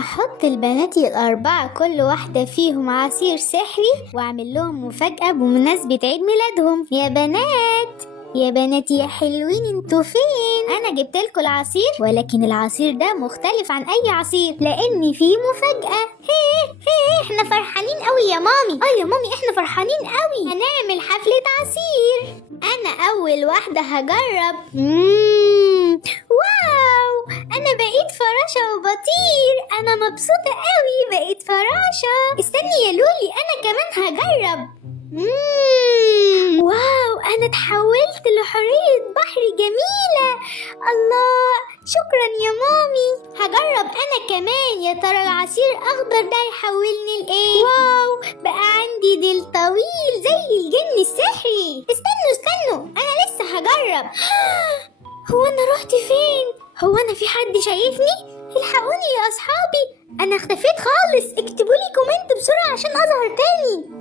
هحط البنات الأربعة كل واحدة فيهم عصير سحري وأعمل لهم مفاجأة بمناسبة عيد ميلادهم. يا بنات يا بنات يا حلوين، انتوا فين؟ أنا جبتلكوا العصير، ولكن العصير ده مختلف عن أي عصير لأن فيه مفاجأة. احنا فرحانين قوي يا مامي. يا مامي احنا فرحانين قوي، هنعمل حفلة عصير. أنا أول واحدة هجرب. واو، أنا بقيت فراشة وبطير. أنا مبسوطة قوي، بقيت فراشة. استني يا لولي، أنا كمان هجرب. واو، أنا اتحولت لحورية بحر جميلة. الله، شكرا يا مامي. هجرب أنا كمان، يا ترى العصير أخضر ده يحولني لإيه؟ واو، بقى عندي ديل طويل زي الجن السحري. استنوا أنا لسه هجرب. هو أنا رحت فين؟ هو أنا في حد شايفني؟ الحقوني يا أصحابي، أنا اختفيت خالص. اكتبولي كومنت بسرعة عشان أظهر تاني.